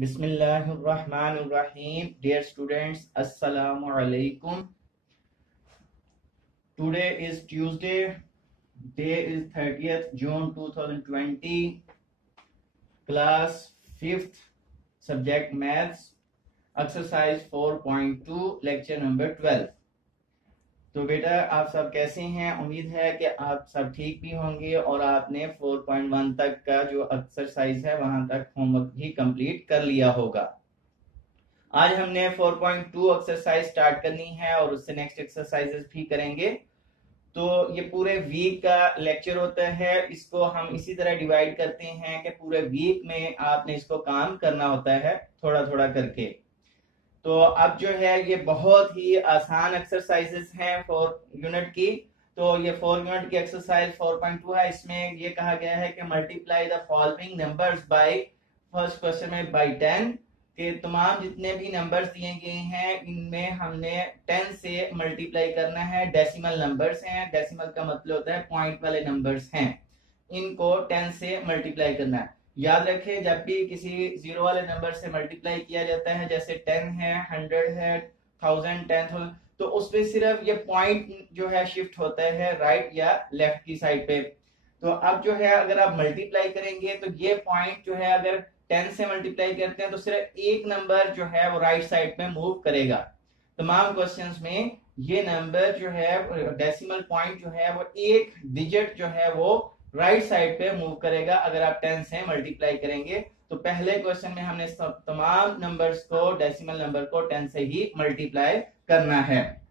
Bismillahirrahmanirrahim. Dear students, Assalamu alaikum. Today is Tuesday. Day is 30th June 2020. Class 5th, subject Maths, exercise 4.2, lecture number 12. तो बेटा आप सब कैसे हैं? उम्मीद है कि आप सब ठीक भी होंगे और आपने 4.1 तक का जो एक्सरसाइज है वहां तक होमवर्क भी कंप्लीट कर लिया होगा। आज हमने 4.2 एक्सरसाइज स्टार्ट करनी है और उससे नेक्स्ट एक्सरसाइजेस भी करेंगे। तो ये पूरे वीक का लेक्चर होता है, इसको हम इसी तरह डिवाइड करते हैं कि पूरे वीक में आपने इसको काम करना होता है थोड़ा थोड़ा करके। तो अब जो है ये बहुत ही आसान एक्सरसाइजेस हैं 4 यूनिट की। तो ये 4 यूनिट की एक्सरसाइज 4.2 है। इसमें ये कहा गया है कि multiply the following numbers by, first question में बाय 10, के तमाम जितने भी नंबर्स दिए गए हैं इनमें हमने 10 से मल्टीप्लाई करना है। डेसिमल नंबर्स हैं, डेसिमल का मतलब होता है पॉइंट वाले नंबर्स हैं, इनको 10 से मल्टीप्लाई करना है। याद रखें जब भी किसी जीरो वाले नंबर से मल्टीप्लाई किया जाता है, जैसे 10 है, 100 है, 1000, 10,000, तो उसपे सिर्फ ये पॉइंट जो है शिफ्ट होता है राइट या लेफ्ट की साइड पे। तो अब जो है अगर आप मल्टीप्लाई करेंगे तो ये पॉइंट जो है अगर 10 से मल्टीप्लाई करते हैं तो सिर्फ एक नंबर जो है वो राइट साइड पे मूव करेगा। तमाम क्वेश्चंस में ये नंबर जो है डेसिमल पॉइंट जो है वो एक डिजिट जो है वो राइट साइड पे मूव करेगा अगर आप 10 से मल्टीप्लाई करेंगे। तो पहले क्वेश्चन में हमने तमाम नंबर्स को, डेसिमल नंबर को 10 से ही मल्टीप्लाई करना है।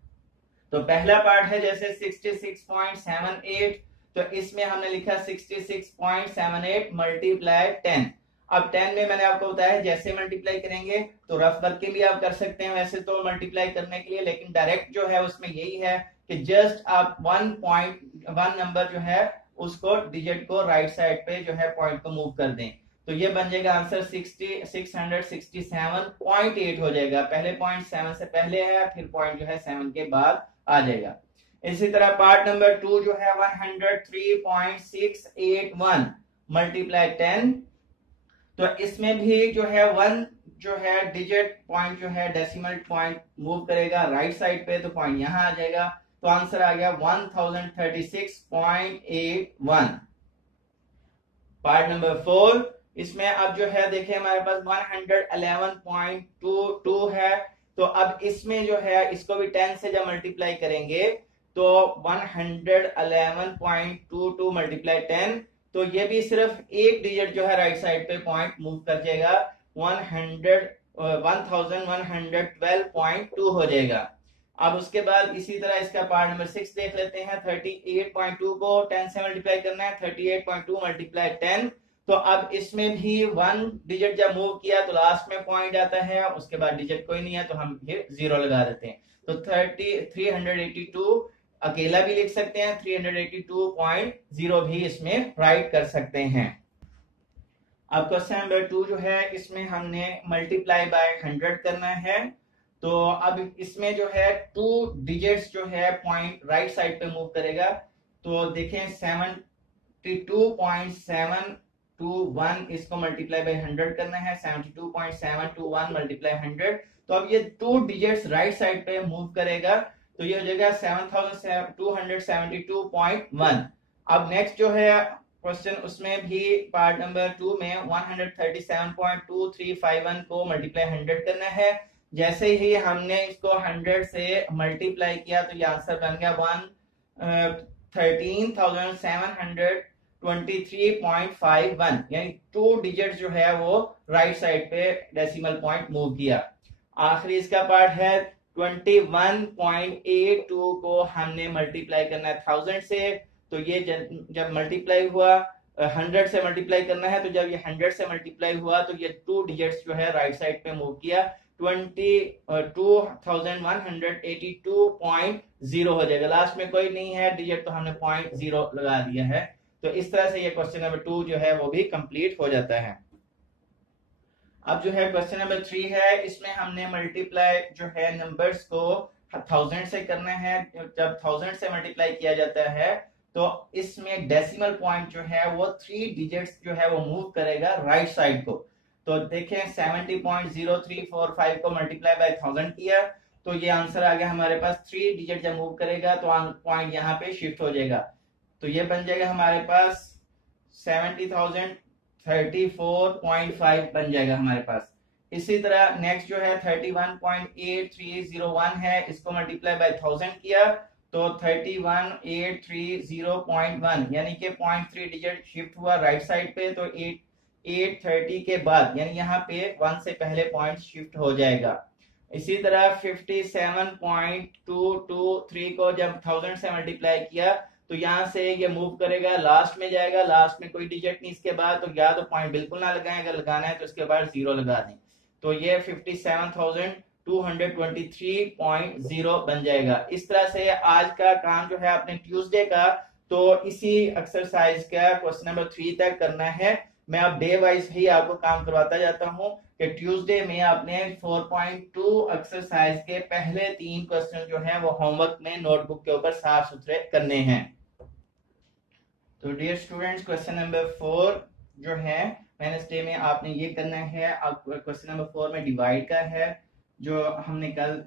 तो पहला पार्ट है जैसे 66.78, तो इसमें हमने लिखा 66.78 मल्टीप्लाई 10। अब 10 में मैंने आपको बताया जैसे मल्टीप्लाई करेंगे तो रफ करके भी आप कर सकते हैं वैसे तो मल्टीप्लाई करने के लिए, लेकिन डायरेक्ट जो है उसमें यही है कि जस्ट आप 1 नंबर जो है उसको डिजिट को राइट साइड पे जो है पॉइंट को मूव कर दें। तो ये बन जाएगा आंसर 667.8 हो जाएगा। पहले पॉइंट 7 से पहले है, फिर पॉइंट जो है 7 के बाद आ जाएगा। इसी तरह पार्ट नंबर 2 जो है 103.681 मल्टीप्लाई 10, तो इसमें भी जो है 1 जो है डिजिट पॉइंट जो है डेसिमल पॉइंट मूव करेगा राइट साइड पे, तो पॉइंट यहां आ जाएगा। तो आंसर आ गया 1036.81। पार्ट नंबर 4, इसमें अब जो है देखिए हमारे पास 111.22 है। तो अब इसमें जो है इसको भी 10 से जब मल्टीप्लाई करेंगे तो 111.22 मल्टीप्लाई 10, तो ये भी सिर्फ एक डिजिट जो है राइट साइड पे पॉइंट मूव कर जाएगा, 1112.2 हो जाएगा। अब उसके बाद इसी तरह इसका पार्ट नंबर 6 देख लेते हैं। 38.2 को 10 से मल्टीप्लाई करना है, 38.2 मल्टीप्लाई 10। तो अब इसमें भी 1 डिजिट जब मूव किया तो लास्ट में पॉइंट आता है, उसके बाद डिजिट कोई नहीं है तो हम फिर 0 लगा देते हैं। तो 382 अकेला भी लिख सकते हैं, 382.0 भी इसमें राइट कर सकते हैं। अब क्वेश्चन नंबर 2 जो है इसमें हमने मल्टीप्लाई बाय 100 करना है। तो अब इसमें जो है 2 डिजिट्स जो है पॉइंट राइट साइड पे मूव करेगा। तो देखें 72.721 इसको मल्टीप्लाई बाय 100 करना है, 72.721 मल्टीप्लाई 100। तो अब ये 2 डिजिट्स राइट साइड पे मूव करेगा, तो ये हो जाएगा 7272.1। अब नेक्स्ट जो है क्वेश्चन उसमें भी पार्ट नंबर 2 में 137.2351 को मल्टीप्लाई 100 करना है। जैसे ही हमने इसको 100 से मल्टीप्लाई किया तो ये आंसर बन गया 13,723.51, यानी 2 डिजिट जो है वो राइट साइड पे डेसिमल पॉइंट मूव किया। आखिरी इसका पार्ट है 21.82 को हमने मल्टीप्लाई करना है 1000 से। तो ये जब मल्टीप्लाई हुआ 100 से मल्टीप्लाई करना है, तो जब ये 100 से मल्टीप्लाई हुआ तो ये 2 डिजिट्स जो है राइट साइड पे मूव किया, 2182.0 हो जाएगा। लास्ट में कोई नहीं है डिजिट तो हमने 0.0 लगा दिया है। तो इस तरह से ये क्वेश्चन नंबर 2 जो है वो भी कंप्लीट हो जाता है। अब जो है क्वेश्चन नंबर 3 है, इसमें हमने मल्टीप्लाई जो है नंबर्स को 1000 से करना है। जब 1000 से मल्टीप्लाई किया जाता है तो इसमें डेसिमल पॉइंट जो है वो 3 डिजिट्स जो है वो मूव करेगा राइट साइड को। तो देखें 70.0345 को मल्टीप्लाई बाय 1000 किया तो ये आंसर आ गया हमारे पास। 3 डिजिट जब मूव करेगा तो पॉइंट यहाँ पे शिफ्ट हो जाएगा, तो ये बन जाएगा हमारे पास 70,034.5 बन जाएगा हमारे पास। इसी तरह नेक्स्ट जो है 31.8301 है, इसको मल्टीप्लाई बाय 1000 किया तो 31,830.1 यानी कि 0.3 डिजिट शिफ्ट हुआ राइट साइड पे, तो 830 के बाद यानी यहाँ पे 1 से पहले पॉइंट शिफ्ट हो जाएगा। इसी तरह 57.223 को जब 1000 से मल्टीप्लाई किया तो यहाँ से ये मूव करेगा, लास्ट में जाएगा, लास्ट में कोई डिजिट नहीं इसके बाद, तो या तो पॉइंट बिल्कुल ना लगाएं, अगर लगाना है तो इसके बाद 0 लगा दें, तो ये 57,223.0 बन जाएगा। इस तरह से आज का काम जो है आपने ट्यूसडे का तो इसी एक्सरसाइज का क्वेश्चन नंबर 3 तक करना है। मैं अब डे वाइज ही आपको काम करवाता जाता हूं कि ट्यूसडे में आपने 4.2 एक्सरसाइज के पहले 3 क्वेश्चन जो हैं वो होमवर्क में नोटबुक के ऊपर साफ सुथरे करने हैं। तो डियर स्टूडेंट्स, क्वेश्चन नंबर 4 जो है वेडनेसडे में आपने ये करना है। अब क्वेश्चन नंबर 4 में डिवाइड का है, जो हमने कल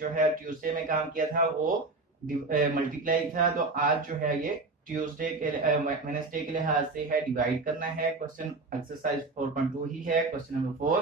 जो है ट्यूसडे में काम किया था वो मल्टीप्लाई था, तो आज जो है ये ट्यूसडे के वेडनेसडे के लिहाज से है डिवाइड करना है। क्वेश्चन एक्सरसाइज 4.2 ही है क्वेश्चन नंबर 4।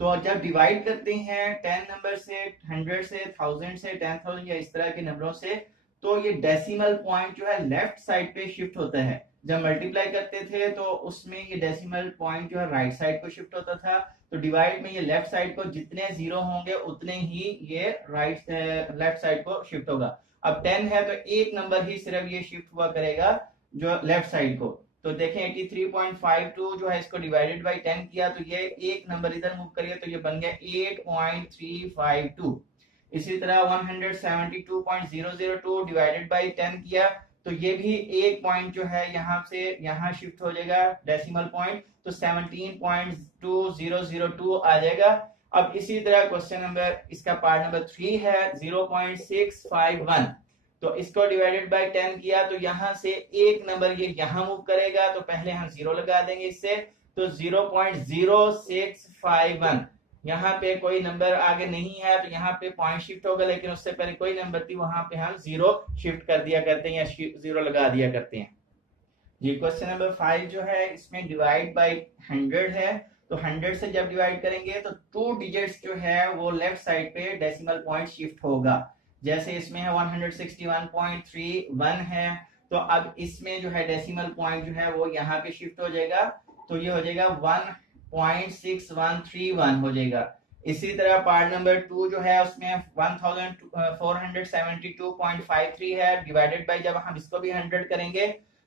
तो जब डिवाइड करते हैं 10 नंबर से, 100 से, 1000 से, 10,000 या इस तरह के नंबरों से, तो ये डेसिमल पॉइंट जो है लेफ्ट साइड पे शिफ्ट होता है। जब मल्टीप्लाई करते थे तो उसमें ये डेसिमल पॉइंट जो है राइट साइड को शिफ्ट होता था, तो डिवाइड में ये लेफ्ट साइड को जितने 0 होंगे उतने ही ये लेफ्ट साइड को शिफ्ट होगा। अब 10 है तो एक नंबर ही सिर्फ ये शिफ्ट हुआ करेगा जो लेफ्ट साइड को, तो देखें 83.52 जो है इसको डिवाइडेड बाय 10 किया तो ये एक नंबर इधर मूव करिए तो ये बन गया 8.352। इसी तरह 172.002 डिवाइडेड बाय 10 किया तो ये भी एक पॉइंट जो है यहाँ से यहाँ शिफ्ट हो जाएगा डेसिमल पॉइंट, तो 17.2002 आ जाएगा। अब इसी तरह क्वेश्चन नंबर इसका पार्ट नंबर 3 है 0.651, तो इसको डिवाइडेड बाय 10 किया तो यहाँ से एक नंबर ये यहाँ मूव करेगा, तो पहले हम 0 लगा देंगे इससे, तो 0.0651 यहाँ पे कोई नंबर आगे नहीं है तो यहाँ पे पॉइंट शिफ्ट होगा, लेकिन उससे पहले कोई नंबर थी वहां पे हम 0 शिफ्ट कर दिया करते हैं या 0 लगा दिया करते हैं जी। क्वेश्चन नंबर 5 जो है इसमें डिवाइड बाय 100 है, तो 100 से जब डिवाइड करेंगे तो 2 डिजिट्स जो है वो लेफ्ट साइड पे डेसिमल पॉइंट शिफ्ट होगा। जैसे इसमें है 161.31 है, तो अब इसमें जो है डेसिमल पॉइंट जो है वो यहाँ पे शिफ्ट हो जाएगा, तो ये हो जाएगा 1.6131 हो जाएगा। इसी तरह पार्ट नंबर 2 जो है उसमें 1472.53 है, डिवाइडेड बाय जब हम इसको भी 100 करेंगे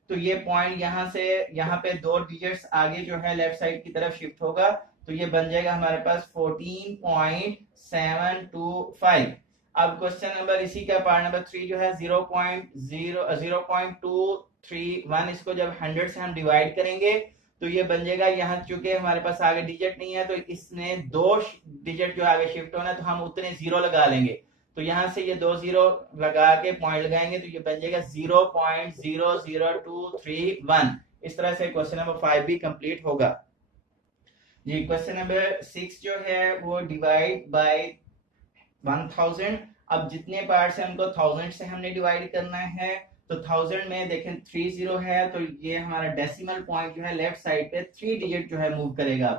तो ये पॉइंट यहाँ से यहाँ पे 2 डिजिट्स आगे जो है लेफ्ट साइड की तरफ शिफ्ट होगा, तो ये बन जाएगा हमारे पास 14.725। अब क्वेश्चन नंबर इसी का पार्ट नंबर 3 जो है 0.231, इसको जब 100 से हम डिवाइड करेंगे तो ये बन जाएगा, यहाँ चूंकि हमारे पास आगे डिजिट नहीं है तो इसने 2 डिजिट जो आगे शिफ्ट होना है तो हम उतने 0 लगा लेंगे, तो यहाँ से ये 2 0 लगा के पॉइंट लगाएंगे तो ये बन जाएगा 0.00231। इस तरह से क्वेश्चन नंबर 5 भी कंप्लीट होगा जी। क्वेश्चन नंबर 6 जो है वो डिवाइड बाय 1000। अब जितने पार्ट है उनको 1000 से हमने डिवाइड करना है, तो 1000 में देखें 30 है, तो ये हमारा डेसिमल पॉइंट जो है लेफ्ट साइड पे 3 डिजिट जो है मूव करेगा,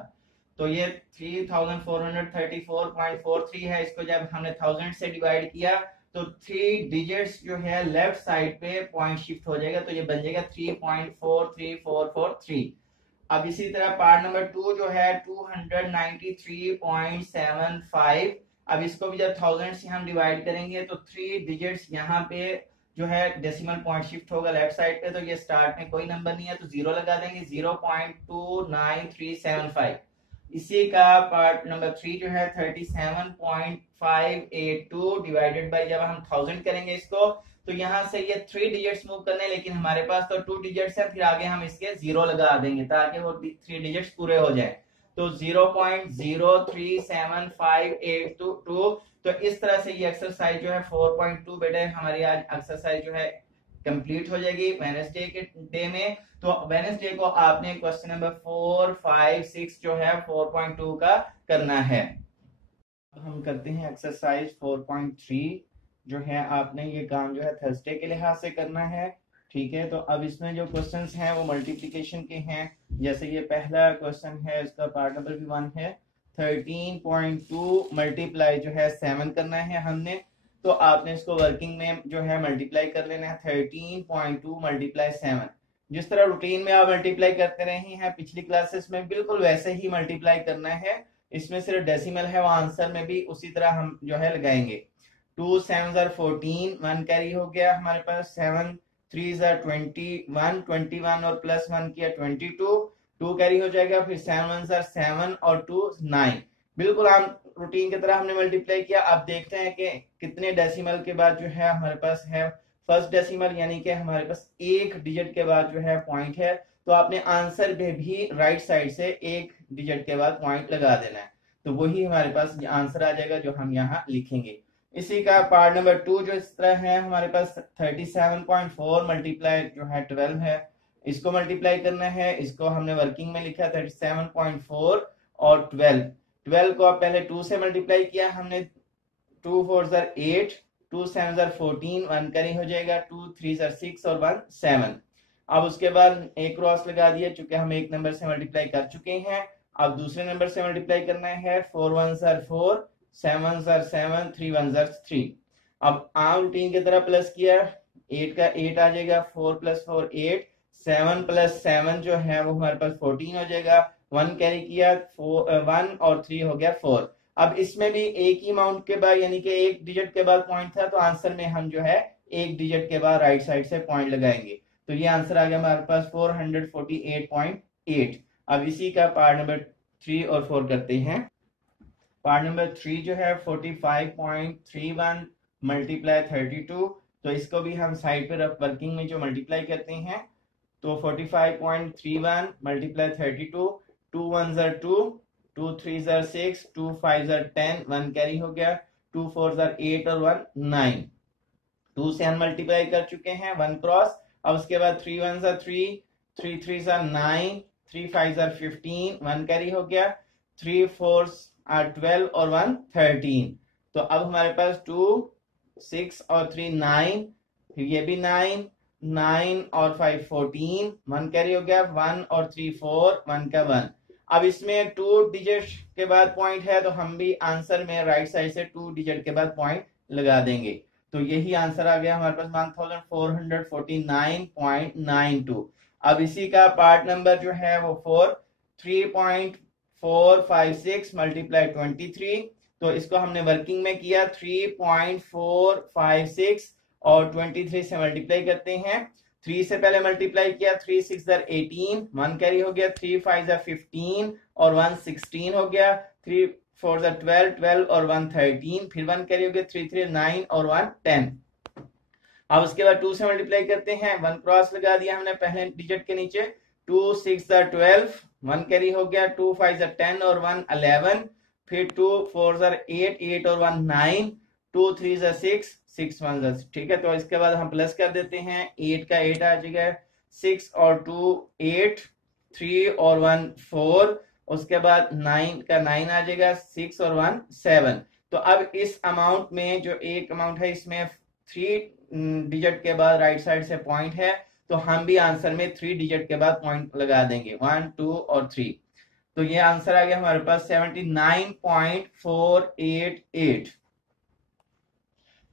तो ये 3434.43 है। इसको जब हमने 1000 से डिवाइड किया तो 3 डिजिट्स जो है लेफ्ट साइड पे पॉइंट शिफ्ट हो जाएगा, तो ये बन जाएगा 3.43443। अब इसी तरह पार्ट नंबर 2 जो है 293.75, अब इसको भी जब 1000 से हम डिवाइड करेंगे तो 3 डिजिट्स यहाँ पे जो है डेसिमल पॉइंट शिफ्ट होगा लेफ्ट साइड पे, तो ये स्टार्ट में कोई नंबर नहीं है तो 0 लगा देंगे, 0.29375। इसी का पार्ट नंबर 3 जो है 37.582 डिवाइडेड बाय जब हम 1000 करेंगे इसको, तो यहाँ से ये 3 डिजिट्स मूव करने, लेकिन हमारे पास तो 2 डिजिट्स है, फिर आगे हम इसके 0 लगा देंगे ताकि वो 3 डिजिट्स पूरे हो जाए, तो 0.037582। तो इस तरह से ये एक्सरसाइज जो है 4.2 बेटे हमारी आज एक्सरसाइज जो है कंप्लीट हो जाएगी वेडनेसडे के डे में। तो वेडनेसडे को आपने क्वेश्चन नंबर 4, 5, 6 जो है 4.2 का करना है। हम करते हैं एक्सरसाइज 4.3 जो है आपने ये काम जो है थर्सडे के लिहाज से करना है। ठीक है, तो अब इसमें जो क्वेश्चंस हैं वो मल्टीप्लिकेशन के हैं। जैसे ये पहला क्वेश्चन है, इसका पार्ट नंबर भी 1 है। 13.2 मल्टीप्लाई जो है 7 करना है हमने, तो आपने इसको वर्किंग में जो है मल्टीप्लाई कर लेना है। 13.2 मल्टीप्लाई 7, जिस तरह रूटीन में आप मल्टीप्लाई करते रहे हैं पिछली क्लासेस में, बिल्कुल वैसे ही मल्टीप्लाई करना है। इसमें सिर्फ डेसिमल है, वो आंसर में भी उसी तरह हम जो है लगाएंगे। 2 7 14, 1 कैरी हो गया हमारे पास। 7 3 21, 21 और प्लस 1 किया 22, 2 कैरी हो जाएगा। फिर 7 7 और 2 9। बिल्कुल हम रूटीन की तरह हमने मल्टीप्लाई किया। अब देखते हैं कि कितने डेसिमल के बाद जो है हमारे पास है फर्स्ट डेसिमल, यानी कि हमारे पास एक डिजिट के बाद जो है पॉइंट है। तो आपने आंसर में भी राइट साइड से एक डिजिट के बाद पॉइंट लगा देना है, तो वही हमारे पास आंसर आ जाएगा जो हम यहाँ लिखेंगे। इसी का पार्ट नंबर 2 जो इस तरह है हमारे पास 37.4 मल्टीप्लाई जो है 12 है, इसको मल्टीप्लाई करना है। इसको हमने वर्किंग में लिखा 37.4 और 12 को आप पहले 2 से मल्टीप्लाई किया हमने। 2 4 8, 2 7 14, 1 कैरी हो जाएगा। 2 3 6 और 1 7। अब उसके बाद एक क्रॉस लगा दिया, चूंकि हम एक नंबर से मल्टीप्लाई कर चुके हैं। अब दूसरे नंबर से मल्टीप्लाई करना है। 4 1 4, 7 7, 3 1 3। अब आम रूटीन की तरह प्लस किया, 8 का 8 आ जाएगा। 4 + 4 8, 7 + 7 जो है वो हमारे पास 14 हो जाएगा। 1 कैरी किया, 1 और 3 हो गया 4। अब इसमें भी एक ही अमाउंट के बाद, यानी कि एक डिजिट के बाद पॉइंट था, तो आंसर में हम जो है एक डिजिट के बाद राइट साइड से पॉइंट लगाएंगे। तो ये आंसर आ गया हमारे पास 448.8। अब इसी का पार्ट नंबर 3 और 4 करते हैं। पार्ट नंबर 3 जो है 45.31 मल्टीप्लाई 32, तो इसको भी हम साइड पर वर्किंग में जो मल्टीप्लाई करते हैं। तो 45.31 मल्टीप्लाई 32, 2 1 2, 2 3 6, 2 5 10, 1 कैरी हो गया। 2 4 8 और 1 9। 2 से हम मल्टीप्लाई कर चुके हैं, 1 क्रॉस। अब उसके बाद 3 1 3, 3 3 9, 3 5 15, 1 कैरी हो गया। 3 4 12 और 1 13। तो अब हमारे पास 2 6 और 3 9, फिर ये भी 9, 9 और 5 14, 1 कैरी हो गया। 1 और 3 4, 1 का 1। अब इसमें 2 डिजिट के बाद पॉइंट है, तो हम भी आंसर में राइट साइड से 2 डिजिट के बाद पॉइंट लगा देंगे। तो यही आंसर आ गया हमारे पास 1449.92। अब इसी का पार्ट नंबर जो है वो 4, 3.456 मल्टीप्लाई 23, तो इसको हमने वर्किंग में किया। 3.456 और 23 से मल्टीप्लाई करते हैं। 3 से पहले मल्टीप्लाई किया, 3 6 18, 1 कैरी हो गया। 3 5 15 और 1 16 हो गया। 3 4 12, 12 और 1 13, फिर 1 कैरी हो गया। 3 3 9 और 1 10। अब उसके बाद 2 से मल्टीप्लाई करते हैं, 1 क्रॉस लगा दिया हमने पहले डिजिट के नीचे। 2 6 12, 1 कैरी हो गया। 2 5 10 और 1 11, फिर 2 4 8, 8 और 1 9, 2 3 6, 6 1 ठीक है। तो इसके बाद हम प्लस कर देते हैं, 8 का 8 आ जाएगा। 6 और 2 8, 3 और 1 4, उसके बाद 9 का 9 आ जाएगा। 6 और 1 7। तो अब इस अमाउंट में जो एक अमाउंट है, इसमें 3 डिजिट के बाद राइट साइड से पॉइंट है, तो हम भी आंसर में 3 डिजिट के बाद पॉइंट लगा देंगे, 1 2 और 3। तो ये आंसर आ गया हमारे पास 79.488।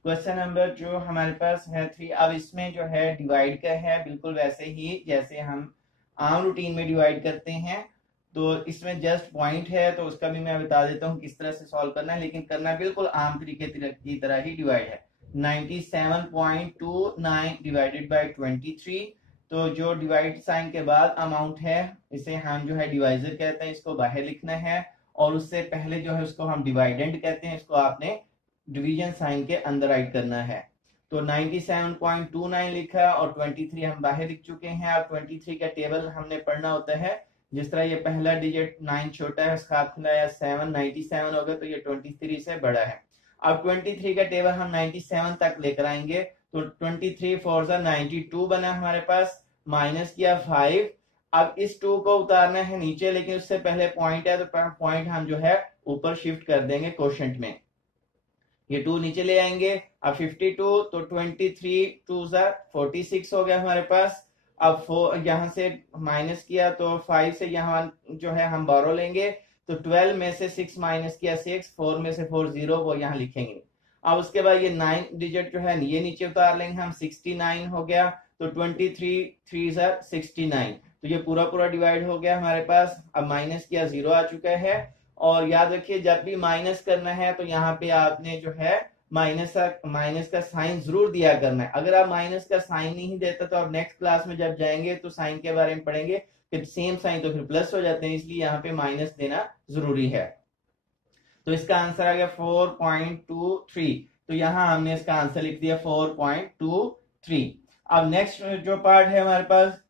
क्वेश्चन नंबर जो हमारे पास है 3। अब इसमें जो है डिवाइड का है, बिल्कुल वैसे ही जैसे हम आम रूटीन में डिवाइड करते हैं। तो इसमें जस्ट पॉइंट है, तो उसका भी मैं बता देता हूँ किस तरह से सॉल्व करना है, लेकिन करना बिल्कुल आम तरीके की तरह ही डिवाइड है। 97.29 डिवाइडेड बाय 23, तो जो डिवाइड साइन के बाद अमाउंट है, इसे हम जो है डिवाइजर कहते हैं, इसको बाहर लिखना है। और उससे पहले जो है उसको हम डिवाइडेंड कहते हैं, इसको आपने डिवीजन साइन के अंदर राइट करना है। तो 97.29 लिखा और 23 हम बाहर लिख चुके हैं। अब 23 का टेबल हमने पढ़ना होता है। जिस तरह ये पहला डिजिट 9 छोटा है, साथ मिलाया 7, 97 हो गया, तो ये 23 से बड़ा है। अब 23 का टेबल हम 97 तक लेकर आएंगे, तो 23 4 92 बना हमारे पास, माइनस किया 5। अब इस 2 को उतारना है नीचे, लेकिन उससे पहले पॉइंट है तो पॉइंट हम जो है ऊपर शिफ्ट कर देंगे कोशेंट में, ये 2 नीचे ले आएंगे। अब 52 तो 23 2 46 हो गया हमारे पास। अब 4 यहां से माइनस किया तो 5 से यहां जो है हम बोरो लेंगे, तो 12 में से 6 माइनस किया 6, 4 में से 4 0, वो यहाँ लिखेंगे। अब उसके बाद ये 9 डिजिट जो है ये नीचे उतार लेंगे हम, 69 हो गया। तो 23 3 69, तो ये पूरा पूरा डिवाइड हो गया हमारे पास। अब माइनस किया 0 आ चुका है। और याद रखिए जब भी माइनस करना है तो यहाँ पे आपने जो है माइनस का साइन जरूर दिया करना है। अगर आप माइनस का साइन नहीं देते तो आप नेक्स्ट क्लास में जब जाएंगे तो साइन के बारे में पढ़ेंगे कि सेम साइन तो फिर प्लस हो जाते हैं, इसलिए यहाँ पे माइनस देना जरूरी है। तो इसका आंसर आ गया 4.23। तो यहाँ हमने इसका आंसर लिख दिया 4.23। अब नेक्स्ट जो पार्ट है हमारे पास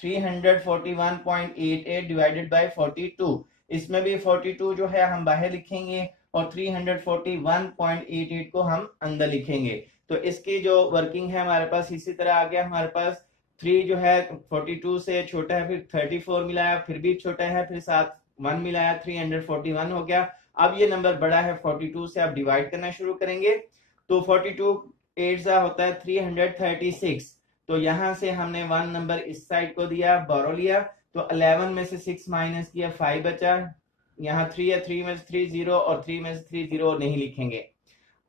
341.88 डिवाइडेड बाय 42, इसमें भी 42 जो है हम बाहर लिखेंगे और 341.88 को हम अंदर लिखेंगे। तो इसकी जो वर्किंग है हमारे पास इसी तरह आ गया। हमारे पास 3 जो है 42 से छोटा है, फिर 34 मिलाया, फिर भी छोटा है, फिर साथ 1 मिलाया, 341 हो गया। अब ये नंबर बड़ा है 42 से, आप डिवाइड करना शुरू करेंगे तो 42 8 होता है 336। तो यहां से हमने 1 नंबर इस साइड को दिया, बोरो लिया, तो 11 में से 6 माइनस किया 5 बचा। यहाँ 3 है, 3 में से 3 0 और 3 में से 3 0 नहीं लिखेंगे।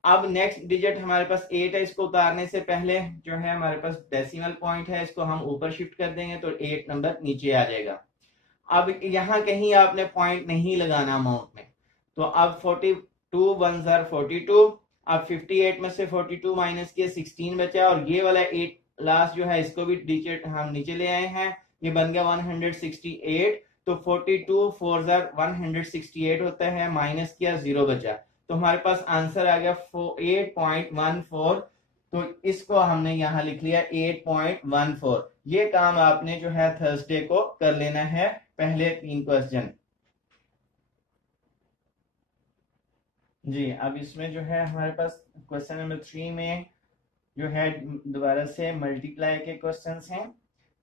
अब नेक्स्ट डिजिट हमारे पास 8 है, इसको उतारने से पहले जो है हमारे पास डेसिमल पॉइंट है, इसको हम ऊपर शिफ्ट कर देंगे तो 8 नंबर नीचे आ जाएगा। अब यहाँ कहीं आपने पॉइंट नहीं लगाना अमाउंट में, तो अब 42 1 42। अब 58 में से 42 माइनस किया 16 बचा, और ये वाला 8 लास्ट जो है इसको भी डिजिट हम नीचे ले आए हैं, ये बन गया 168। तो 42 4 168 होता है, माइनस किया 0 बचा, तो हमारे पास आंसर आ गया 8.14। तो इसको हमने यहां लिख लिया 8.14। ये काम आपने जो है थर्सडे को कर लेना है, पहले 3 क्वेश्चन जी। अब इसमें जो है हमारे पास क्वेश्चन नंबर 3 में जो है दोबारा से मल्टीप्लाई के क्वेश्चंस हैं।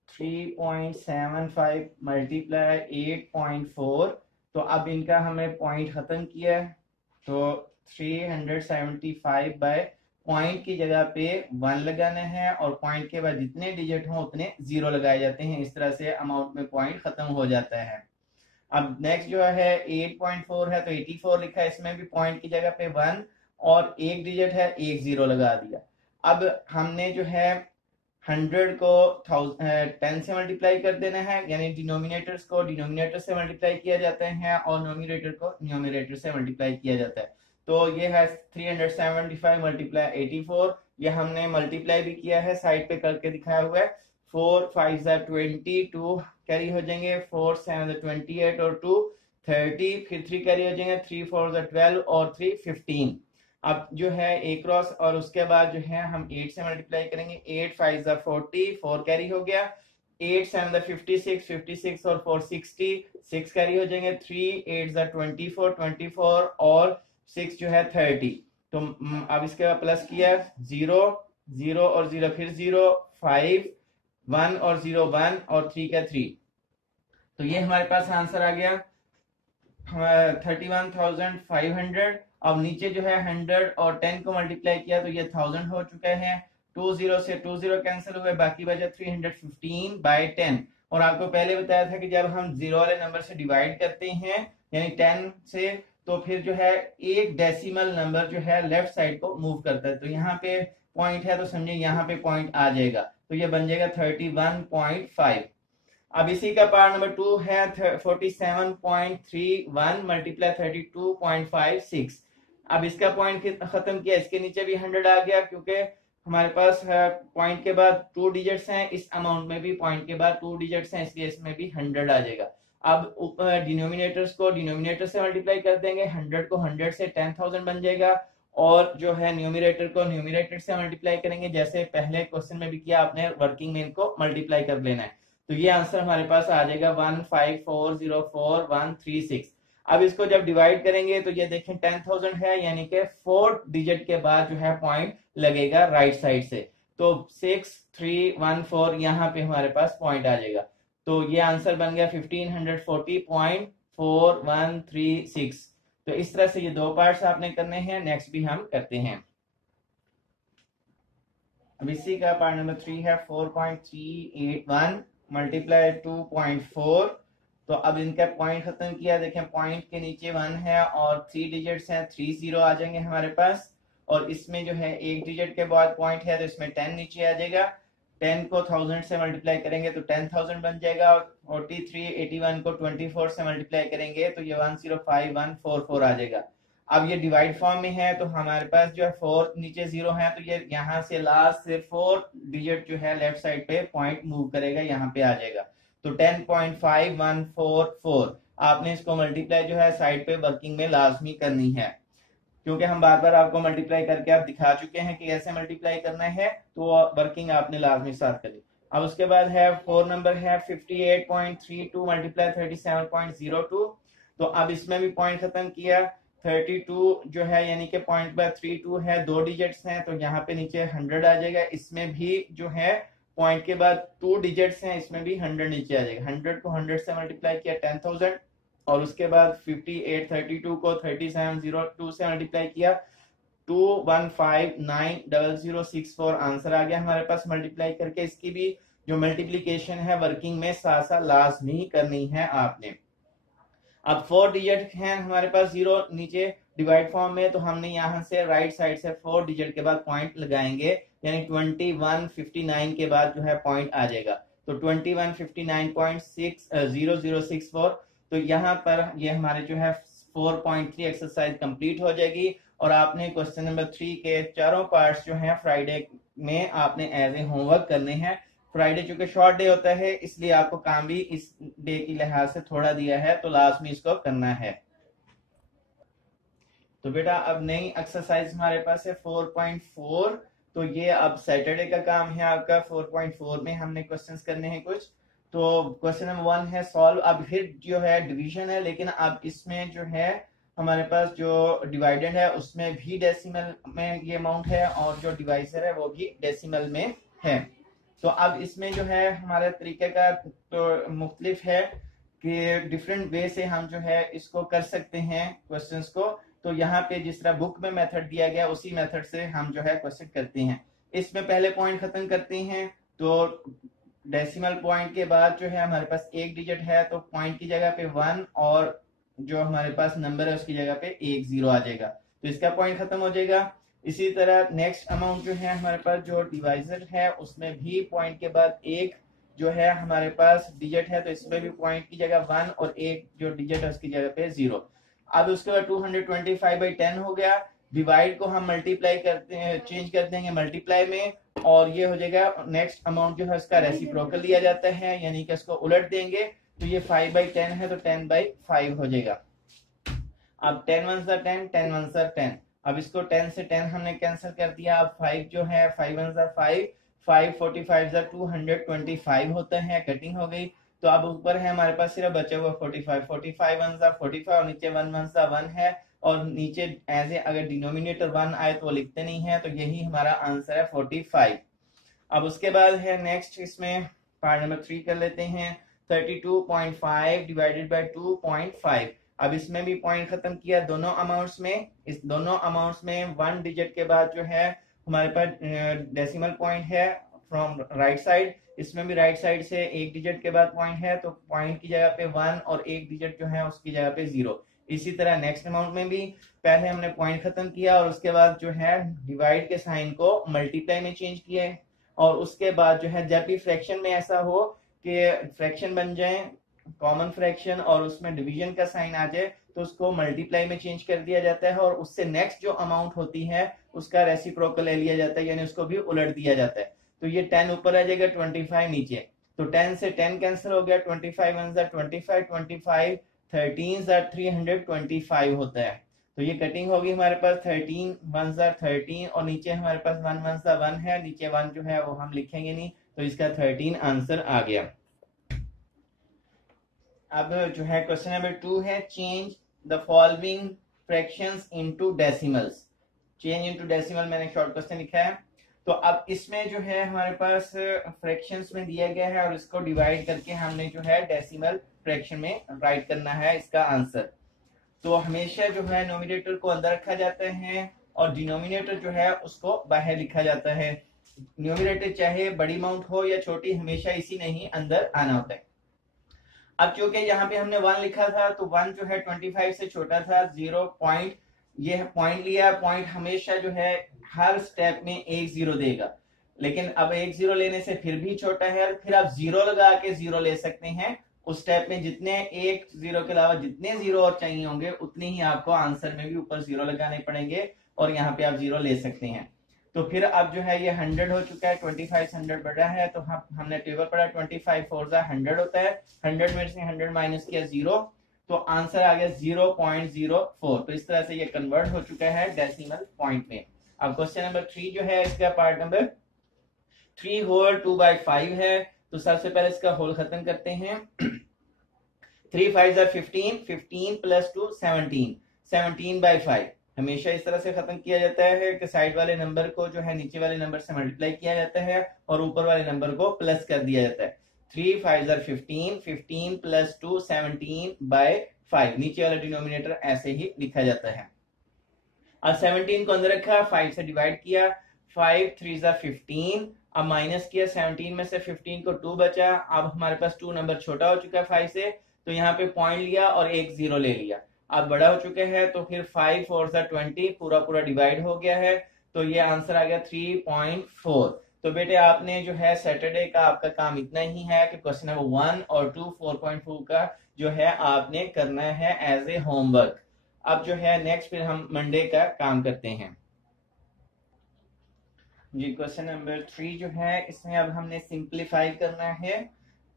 3.75 मल्टीप्लाई 8.4, तो अब इनका हमें पॉइंट खत्म किया है, तो 375 बाय पॉइंट की जगह पे 1 लगाना है, और पॉइंट के बाद जितने डिजिट हों उतने 0 लगाए जाते हैं। इस तरह से अमाउंट में पॉइंट खत्म हो जाता है। अब नेक्स्ट जो है 8.4 है, तो 84 लिखा है, इसमें भी पॉइंट की जगह पे 1 और एक डिजिट है, 1 0 लगा दिया। अब हमने जो है 100 को 10 से मल्टीप्लाई कर देना है, यानी डिनोमिनेटर्स को डिनोमिनेटर से मल्टीप्लाई किया जाता है और नोमिनेटर को न्यूमरेटर से मल्टीप्लाई किया जाता है। तो ये है 375 मल्टीप्लाई 84, ये हमने मल्टीप्लाई भी किया है, साइड पे करके दिखाया हुआ है। 4 5 20, 2 कैरी हो जाएंगे, 4 7 28 और 2 30, फिर 3 कैरी हो जाएंगे, 3 4 12 और 3 15। अब जो है ए क्रॉस, और उसके बाद जो है हम 8 से मल्टीप्लाई करेंगे, 8 5 40, 4 कैरी हो गया, 8 7 56, 56 और 4 60, 6 कैरी हो जाएंगे, 3 8 24, 24 और 6 जो है 30। तो अब इसके बाद प्लस किया 0 0 और 0 फिर 0 5 1 और 0 1 और 3 का 3। तो ये हमारे पास आंसर आ गया 31,500। अब नीचे जो है 100 और 10 को मल्टीप्लाई किया तो ये 1000 हो चुका है। 2 0 से 2 0 कैंसिल हुए, बाकी बचा 315 बाय 10। और आपको पहले बताया था कि जब हम 0 वाले नंबर से डिवाइड करते हैं यानी 10 से, तो फिर जो है एक डेसिमल नंबर जो है लेफ्ट साइड को मूव करता है। तो यहाँ पे पॉइंट है तो समझिए यहाँ पे पॉइंट आ जाएगा, तो ये बन जाएगा 31.5। अब इसी का पार्ट नंबर 2 है 47.31 मल्टीप्लाई 32.56। अब इसका पॉइंट खत्म किया, इसके नीचे भी 100 आ गया, क्योंकि हमारे पास पॉइंट के बाद 2 डिजिट्स हैं, इस अमाउंट में भी पॉइंट के बाद 2 डिजिट्स हैं, इसलिए इसमें भी 100 आ जाएगा। अब डिनोमिनेटर्स को डिनोमिनेटर से मल्टीप्लाई कर देंगे, 100 को 100 से 10,000 बन जाएगा, और जो है न्यूमरेटर को न्यूमरेटर से मल्टीप्लाई करेंगे, जैसे पहले क्वेश्चन में भी किया आपने, वर्किंग में इनको मल्टीप्लाई कर लेना है। तो ये आंसर हमारे पास आ जाएगा 15404136। अब इसको जब डिवाइड करेंगे तो ये देखें 10,000 है, यानी कि 4 डिजिट के बाद जो है पॉइंट लगेगा राइट साइड से। तो 6314 यहाँ पे हमारे पास पॉइंट आ जाएगा। तो ये आंसर बन गया 1540.4136। तो इस तरह से ये दो पार्ट्स आपने करने हैं। नेक्स्ट भी हम करते हैं। अब इसी का पार्ट नंबर 3 है 4.381 मल्टीप्लाई 2.4। तो अब इनका पॉइंट खत्म किया। देखें पॉइंट के नीचे 1 है और 3 डिजिट्स हैं, 30 आ जाएंगे हमारे पास। और इसमें जो है एक डिजिट के बाद पॉइंट है तो इसमें 10 नीचे आ जाएगा। 10 को 1000 से मल्टीप्लाई करेंगे तो 10,000 बन जाएगा। और 4381 को 24 से मल्टीप्लाई करेंगे तो ये 105144 आ जाएगा। अब ये डिवाइड फॉर्म में है तो हमारे पास जो है 4 नीचे 0 है, तो ये यहाँ से लास्ट से 4 डिजिट जो है लेफ्ट साइड पे पॉइंट मूव करेगा, यहाँ पे आ जाएगा। तो 10.5144 आपने इसको मल्टीप्लाई जो है साइड पे वर्किंग में लाजमी करनी है, क्योंकि हम बार बार आपको मल्टीप्लाई करके आप दिखा चुके हैं कि कैसे मल्टीप्लाई करना है। तो वर्किंग आपने लाजमी साथ करी। अब उसके बाद है 4 नंबर है 58.32 मल्टीप्लाई 37.02। तो अब इसमें भी पॉइंट खत्म किया। 32 जो है यानी कि पॉइंट बाय 32 है, दो डिजिट्स हैं तो यहाँ पे नीचे 100 आ जाएगा। इसमें भी जो है पॉइंट के बाद 2 डिजिट्स हैं, इसमें भी 100 नीचे आ जाएगा। 100 को 100 से मल्टीप्लाई किया 10,000। और उसके बाद 5832 को 3702 से मल्टीप्लाई किया 2159064 आंसर आ गया हमारे पास मल्टीप्लाई करके। इसकी भी जो मल्टीप्लीकेशन है वर्किंग में साथ साथ लाजमी करनी है आपने। अब 4 डिजिट हैं हमारे पास 0 नीचे डिवाइड फॉर्म में, तो हमने यहाँ से राइट साइड से 4 डिजिट के बाद पॉइंट लगाएंगे, यानी 2159 के बाद जो है पॉइंट आ जाएगा। तो 2159.0064। तो यहाँ पर ये हमारे जो है 4.3 एक्सरसाइज कंप्लीट हो जाएगी। और आपने क्वेश्चन नंबर 3 के चारों पार्ट्स जो हैं फ्राइडे में आपने एज ए होमवर्क करने हैं। फ्राइडे चूंकि शॉर्ट डे होता है इसलिए आपको काम भी इस डे की लिहाज से थोड़ा दिया है, तो लास्ट में इसको करना है। तो बेटा अब नई एक्सरसाइज हमारे पास है 4.4। तो ये अब सैटरडे का काम है आपका। 4.4 में हमने क्वेश्चंस करने हैं कुछ। तो क्वेश्चन नंबर 1 है सॉल्व। अब फिर जो है डिवीजन है, लेकिन अब इसमें जो है हमारे पास जो डिवाइडेड है उसमें भी डेसिमल में ये अमाउंट है और जो डिवाइजर है वो भी डेसिमल में है। तो अब इसमें जो है हमारे तरीके का तो मुख्तलिफ है कि डिफरेंट वे से हम जो है इसको कर सकते हैं क्वेश्चंस को। तो यहाँ पे जिस तरह बुक में मेथड दिया गया उसी मेथड से हम जो है क्वेश्चन करते हैं। इसमें पहले पॉइंट खत्म करते हैं। तो डेसिमल पॉइंट के बाद जो है हमारे पास एक डिजिट है तो पॉइंट की जगह पे 1 और जो हमारे पास नंबर है उसकी जगह पे 1 0 आ जाएगा, तो इसका पॉइंट खत्म हो जाएगा। इसी तरह नेक्स्ट अमाउंट जो है हमारे पास जो डिवाइजर है उसमें भी पॉइंट के बाद एक जो है हमारे पास डिजिट है, तो इसमें भी पॉइंट की जगह 1 और एक जो डिजिट है उसकी जगह पे 0। अब उसके बाद 225/10 हो गया। डिवाइड को हम मल्टीप्लाई करते हैं, चेंज कर देंगे मल्टीप्लाई में, और ये हो जाएगा नेक्स्ट अमाउंट जो है उसका रेसिप्रोकल लिया जाता है, यानी कि इसको उलट देंगे। तो ये 5/10 है तो 10/5 हो जाएगा। अब 10 1 10, 10 1 10। अब इसको 10 से 10 हमने कैंसिल कर दिया। अब 5 जो है 5 1 5, 5 45 225 होता है, कटिंग हो गई। तो अब ऊपर है हमारे पास सिर्फ बचा हुआ 45, 45 1 45 और नीचे 1 1 1 है। और नीचे एज ए अगर डिनोमिनेटर 1 आए तो वो लिखते नहीं है, तो यही हमारा आंसर है 45। अब उसके बाद है नेक्स्ट इसमें पार्ट नंबर 3 कर लेते हैं। 32.5 डिवाइडेड बाय 2.5। अब इसमें भी पॉइंट खत्म किया दोनों अमाउंट्स में। इस दोनों अमाउंट्स में 1 डिजिट के बाद जो है हमारे पास डेसिमल पॉइंट है फ्रॉम राइट साइड। इसमें भी राइट साइड से एक डिजिट के बाद पॉइंट है, तो पॉइंट की जगह पे 1 और एक डिजिट जो है उसकी जगह पे 0। इसी तरह नेक्स्ट अमाउंट में भी पहले हमने पॉइंट खत्म किया और उसके बाद जो है डिवाइड के साइन को मल्टीप्लाई में चेंज किया है। और उसके बाद जो है जब भी फ्रैक्शन में ऐसा हो कि फ्रैक्शन बन जाए कॉमन फ्रैक्शन और उसमें डिवीजन का साइन आ जाए, तो उसको मल्टीप्लाई में चेंज कर दिया जाता है और उससे नेक्स्ट जो अमाउंट होती है उसका रेसिप्रोकल ले लिया जाता है, यानी उसको भी उलट दिया जाता है। तो ये 10 ऊपर आ जाएगा, 25 नीचे। तो 10 से 10 कैंसिल हो गया, 25 1 25, 25 13 325 होता है। तो ये कटिंग होगी हमारे पास 13 1 13 और नीचे हमारे पास 1 1 1 है, नीचे 1 जो है वो हम लिखेंगे नहीं, तो इसका 13 आंसर आ गया। अब जो है क्वेश्चन नंबर 2 है change the following fractions into decimals. Change into decimal मैंने शॉर्ट क्वेश्चन लिखा है। तो अब इसमें जो है हमारे पास फ्रैक्शंस में दिया गया है और इसको डिवाइड करके हमने जो है डेसिमल फ्रैक्शन में राइट करना है इसका आंसर। तो हमेशा जो है नोमिनेटर को अंदर रखा जाता है और डिनोमिनेटर जो है उसको बाहर लिखा जाता है। न्यूमिनेटर चाहे बड़ी अमाउंट हो या छोटी, हमेशा इसी में ही अंदर आना होता है। अब चूंकि यहाँ पे हमने 1 लिखा था तो 1 जो है 25 से छोटा था, 0 पॉइंट, ये पॉइंट लिया। पॉइंट हमेशा जो है हर स्टेप में एक 0 देगा, लेकिन अब एक 0 लेने से फिर भी छोटा है, फिर आप 0 लगा के 0 ले सकते हैं। उस स्टेप में जितने एक 0 के अलावा जितने 0 और चाहिए होंगे उतने ही आपको आंसर में भी ऊपर 0 लगाने पड़ेंगे और यहाँ पे आप 0 ले सकते हैं। तो फिर अब जो है ये 100 हो चुका है, 25 से 100 बढ़ा है, तो हमने टेबल पढ़ा 25 4 100 होता है, 100 में से 100 माइनस किया 0, तो आंसर आ गया 0.04। तो इस तरह से ये कन्वर्ट हो चुका है डेसिमल पॉइंट में। अब क्वेश्चन नंबर 3 जो है इसका पार्ट नंबर 3 होल 2/5 है। तो सबसे पहले इसका होल खत्म करते हैं। 3 5 15, 15 प्लस 2 17, 17/5। हमेशा इस तरह से खत्म किया जाता है कि साइड वाले नंबर को जो है नीचे वाले नंबर से मल्टीप्लाई किया जाता है और ऊपर वाले नंबर को प्लस कर दिया जाता है। 3 5 15, 15 प्लस 2 17/5। नीचे वाला डिनोमिनेटर ऐसे ही लिखा जाता है। अब 17 को अंदर रखा, 5 से डिवाइड किया, 5 3 15। अब माइनस किया, 17 में से 15 को 2 बचा। अब हमारे पास 2 नंबर छोटा हो चुका है 5 से, तो यहाँ पे पॉइंट लिया और एक 0 ले लिया। अब बड़ा हो चुके हैं तो फिर 5 4 20, पूरा पूरा डिवाइड हो गया है, तो ये आंसर आ गया 3.4। तो बेटे आपने जो है सैटरडे का आपका काम इतना ही है कि क्वेश्चन नंबर 1 और 2 4.4 का जो है आपने करना है एज ए होमवर्क। अब जो है नेक्स्ट फिर हम मंडे का काम करते हैं जी। क्वेश्चन नंबर 3 जो है इसमें अब हमने सिंप्लीफाई करना है।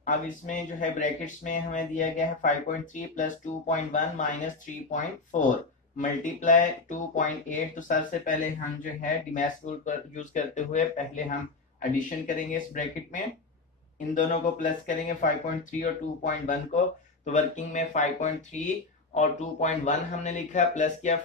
अब इसमें जो है ब्रैकेट्स में हमें दिया गया है 5.3 प्लस 2.1 माइनस 3.4 मल्टीप्लाई 2.8। तो सबसे पहले हम जो है डिमैथ रूल पर यूज करते हुए पहले हम एडिशन करेंगे इस ब्रैकेट में। इन दोनों को प्लस करेंगे 5.3 और 2.1 को, तो वर्किंग में 5.3 और 2.1 हमने लिखा, प्लस किया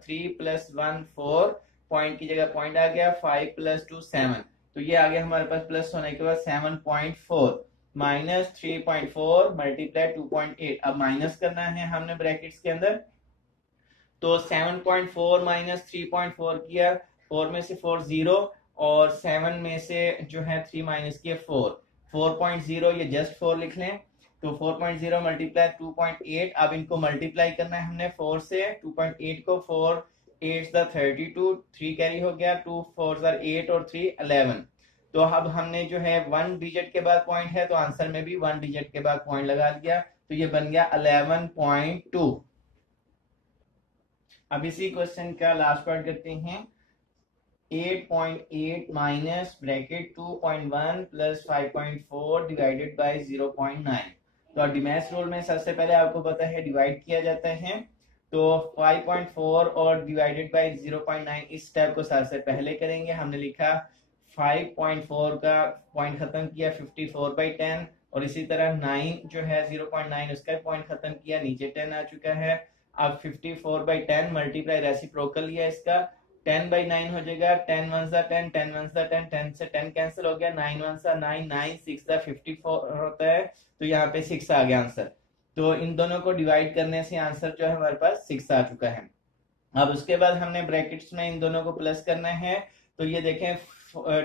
3 प्लस 1 4, पॉइंट की जगह पॉइंट आ गया, 5 प्लस 2 7। तो ये आ गया हमारे पास प्लस होने के बाद 7.4 माइनस 3.4 मल्टीप्लाई 2.8। अब माइनस करना है हमने ब्रैकेट्स के अंदर, तो 7.4 माइनस 3.4 किया, 4 में से 4 0 और 7 में से जो है 3 माइनस किया 4, 4.0 ये जस्ट 4 लिख लें। तो 4.0 मल्टीप्लाई 2.8। अब इनको मल्टीप्लाई करना है हमने 4 से, 2.8 को 4 8 32, 3 कैरी हो गया, 2 4 8 और 3 11। तो अब हमने जो है 1 डिजिट के बाद पॉइंट है तो आंसर में भी 1 डिजिट के बाद पॉइंट लगा दिया, तो ये बन गया 11.2। अब इसी क्वेश्चन का लास्ट पार्ट करते हैं। 8.8 minus bracket 2.1 plus 5.4 divided by 0.9। तो डिमैथ रूल में सबसे पहले आपको पता है डिवाइड किया जाता है, तो 5.4 और डिवाइडेड बाय 0.9 इस स्टेप को सबसे पहले करेंगे। हमने लिखा 5.4 का पॉइंट खत्म किया 54/10 और इसी तरह 9 जो है 0.9 उसका पॉइंट खत्म किया, नीचे 10 आ चुका है। अब 54/10 मल्टीप्लाई रेसिप्रोकल लिया इसका, 10/9 हो जाएगा, 10 1 10, 10 1 10, 10 से 10 कैंसिल हो गया, 9 1 9, 9 6 54 होता है, तो यहाँ पे 6 आ गया आंसर। तो इन दोनों को डिवाइड करने से आंसर जो है हमारे पास 6 आ चुका है। अब उसके बाद हमने ब्रैकेट्स में इन दोनों को प्लस करना है, तो ये देखें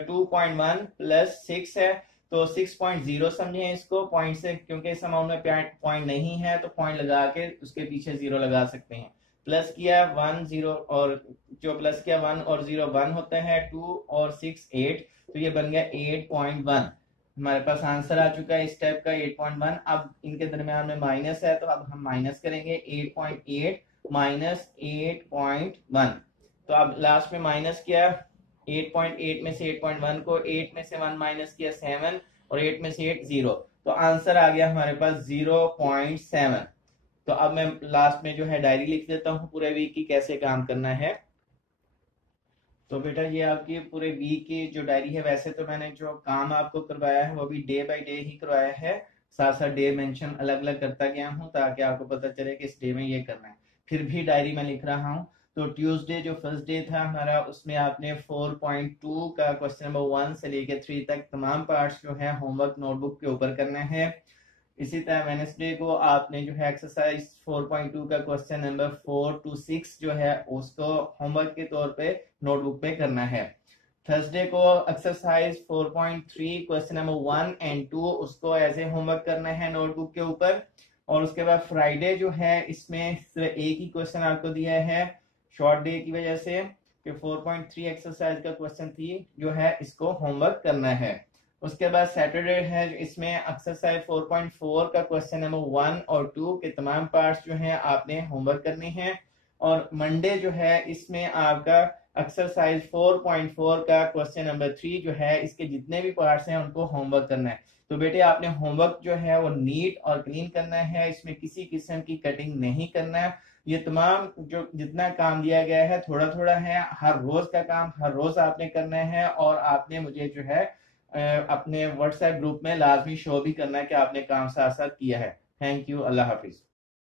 2.1 प्लस 6 है, तो 6.0 समझें इसको पॉइंट से, क्योंकि इस अमाउंट में पॉइंट नहीं है तो पॉइंट लगा के उसके पीछे 0 लगा सकते हैं। प्लस किया 1 0 और जो प्लस किया 1 और 0 1 होता है, 2 और 6 8, तो ये बन गया 8.1। हमारे पास आंसर आ चुका है इस स्टेप का 8.1। अब इनके दरमियान में माइनस है तो अब हम माइनस करेंगे 8.8 माइनस 8.1। तो अब लास्ट में माइनस किया 8.8 में से 8.1 को, 8 में से 1 माइनस किया 7 और 8 में से 8 0, तो आंसर आ गया हमारे पास 0.7। तो अब मैं लास्ट में जो है डायरी लिख देता हूँ पूरे वीक की कैसे काम करना है। तो बेटा ये आपकी पूरे वीक की जो डायरी है, वैसे तो मैंने जो काम आपको करवाया है वो भी डे बाय डे ही करवाया है, साथ साथ डे मेंशन अलग अलग करता गया हूँ ताकि आपको पता चले कि इस डे में ये करना है। फिर भी डायरी में लिख रहा हूँ, तो ट्यूसडे जो फर्स्ट डे था हमारा, उसमें आपने 4.2 का क्वेश्चन नंबर 1 से लेकर 3 तक तमाम पार्ट्स जो है होमवर्क नोटबुक के ऊपर करना है। इसी तरह वेडनेसडे को आपने जो है एक्सरसाइज 4.2 का क्वेश्चन नंबर 4 to 6 जो है उसको होमवर्क के तौर पे नोटबुक पे करना है। थर्सडे को एक्सरसाइज 4.3 क्वेश्चन नंबर 1 and 2 उसको एज ए होमवर्क करना है नोटबुक के ऊपर। और उसके बाद फ्राइडे जो है इसमें सिर्फ एक ही क्वेश्चन आपको दिया है शॉर्ट डे की वजह से कि 4.3 एक्सरसाइज का क्वेश्चन थी जो है इसको होमवर्क करना है। उसके बाद सैटरडे है, इसमें एक्सरसाइज 4.4 का क्वेश्चन नंबर 1 और 2 के तमाम पार्ट्स जो हैं आपने होमवर्क करने हैं। और मंडे जो है इसमें आपका एक्सरसाइज 4.4 का क्वेश्चन नंबर 3 जो है इसके जितने भी पार्ट्स हैं उनको होमवर्क करना है। तो बेटे आपने होमवर्क जो है वो नीट और क्लीन करना है, इसमें किसी किस्म की कटिंग नहीं करना है। ये तमाम जो जितना काम दिया गया है थोड़ा थोड़ा है, हर रोज का काम हर रोज आपने करना है। और आपने मुझे जो है अपने व्हाट्सएप ग्रुप में लाजमी शो भी करना है कि आपने काम साथ साथ किया है। Thank you, Allah Hafiz.